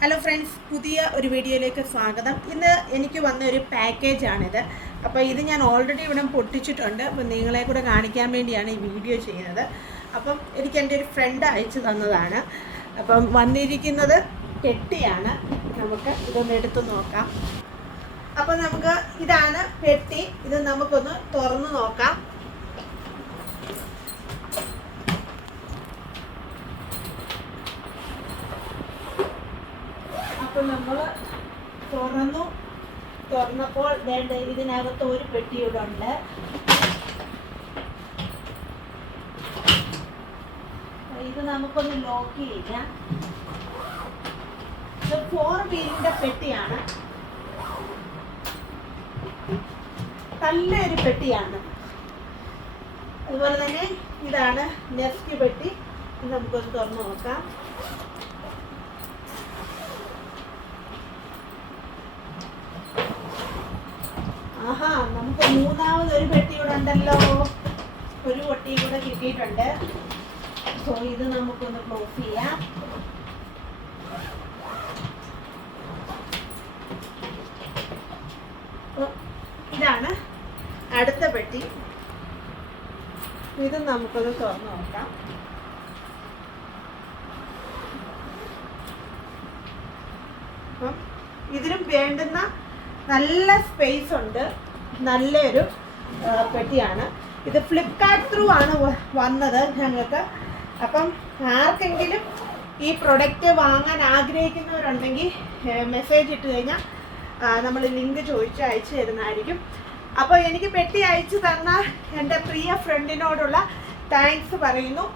Hello friends പുതിയ ഒരു വീഡിയോയിലേക്ക് സ്വാഗതം. ഇന്ന് എനിക്ക് വന്ന ഒരു പാക്കേജാണിത് അപ്പോൾ ഇത് ഞാൻ ഓൾറെഡി ഇവിടെ പൊട്ടിച്ചിട്ടുണ്ട്. അപ്പോൾ നിങ്ങളെ കൂടെ കാണിക്കാൻ വേണ്ടിയാണ് ഈ വീഡിയോ ചെയ്യുന്നത്. അപ്പം എനിക്ക് എന്റെ ഒരു ഫ്രണ്ട് അയച്ചു തന്നതാണ്. അപ്പം വന്നിരിക്കുന്നത് പെട്ടിയാണ്. നമുക്ക് ഇതൊന്ന് എടുത്തു നോക്കാം. അപ്പം നമുക്ക് ഇതാണ് പെട്ടി. ഇത് നമുക്കൊന്ന് തുറന്നു നോക്കാം. അപ്പോൾ നമ്മൾ തുറന്നു. തുറന്നപ്പോൾ വേണ്ട ഇതിനകത്ത് ഒരു പെട്ടിയോടുണ്ട് ഇത് നമുക്കൊന്ന് ലോക്ക് ചെയ്യാം. ഇത് ഫോർ വീലിന്റെ പെട്ടിയാണ്. നല്ലൊരു പെട്ടിയാണ്. അതുപോലെ തന്നെ ഇതാണ് നെഫ്റ്റ് പെട്ടി. നമുക്കൊന്ന് തുറന്നു നോക്കാം. ആഹാ നമുക്ക് മൂന്നാമത് ഒരു പെട്ടി ഇവിടെ ഉണ്ടല്ലോ. ഒരു പൊട്ടി കൂടെ കിട്ടിയിട്ടുണ്ട്. സോ ഇത് നമുക്കൊന്ന് ക്ലോസ് ചെയ്യാം. ഇതാണ് അടുത്ത പെട്ടി. ഇത് നമുക്കൊന്ന് തുറന്നു നോക്കാം. അപ്പം ഇതിനും വേണ്ടുന്ന നല്ല സ്പേസ് ഉണ്ട്. നല്ലൊരു പെട്ടിയാണ്. ഇത് ഫ്ലിപ്കാർട്ട് ത്രൂ ആണ് വന്നത് ഞങ്ങൾക്ക്. അപ്പം ആർക്കെങ്കിലും ഈ പ്രൊഡക്റ്റ് വാങ്ങാൻ ആഗ്രഹിക്കുന്നവരുണ്ടെങ്കിൽ മെസ്സേജ് ഇട്ട് കഴിഞ്ഞാൽ നമ്മൾ ലിങ്ക് ചോദിച്ച് അയച്ചു തരുന്നതായിരിക്കും. അപ്പോൾ എനിക്ക് പെട്ടി അയച്ചു തന്ന എന്റെ പ്രിയ ഫ്രണ്ടിനോടുള്ള താങ്ക്സ് പറയുന്നു.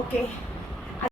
ഓക്കെ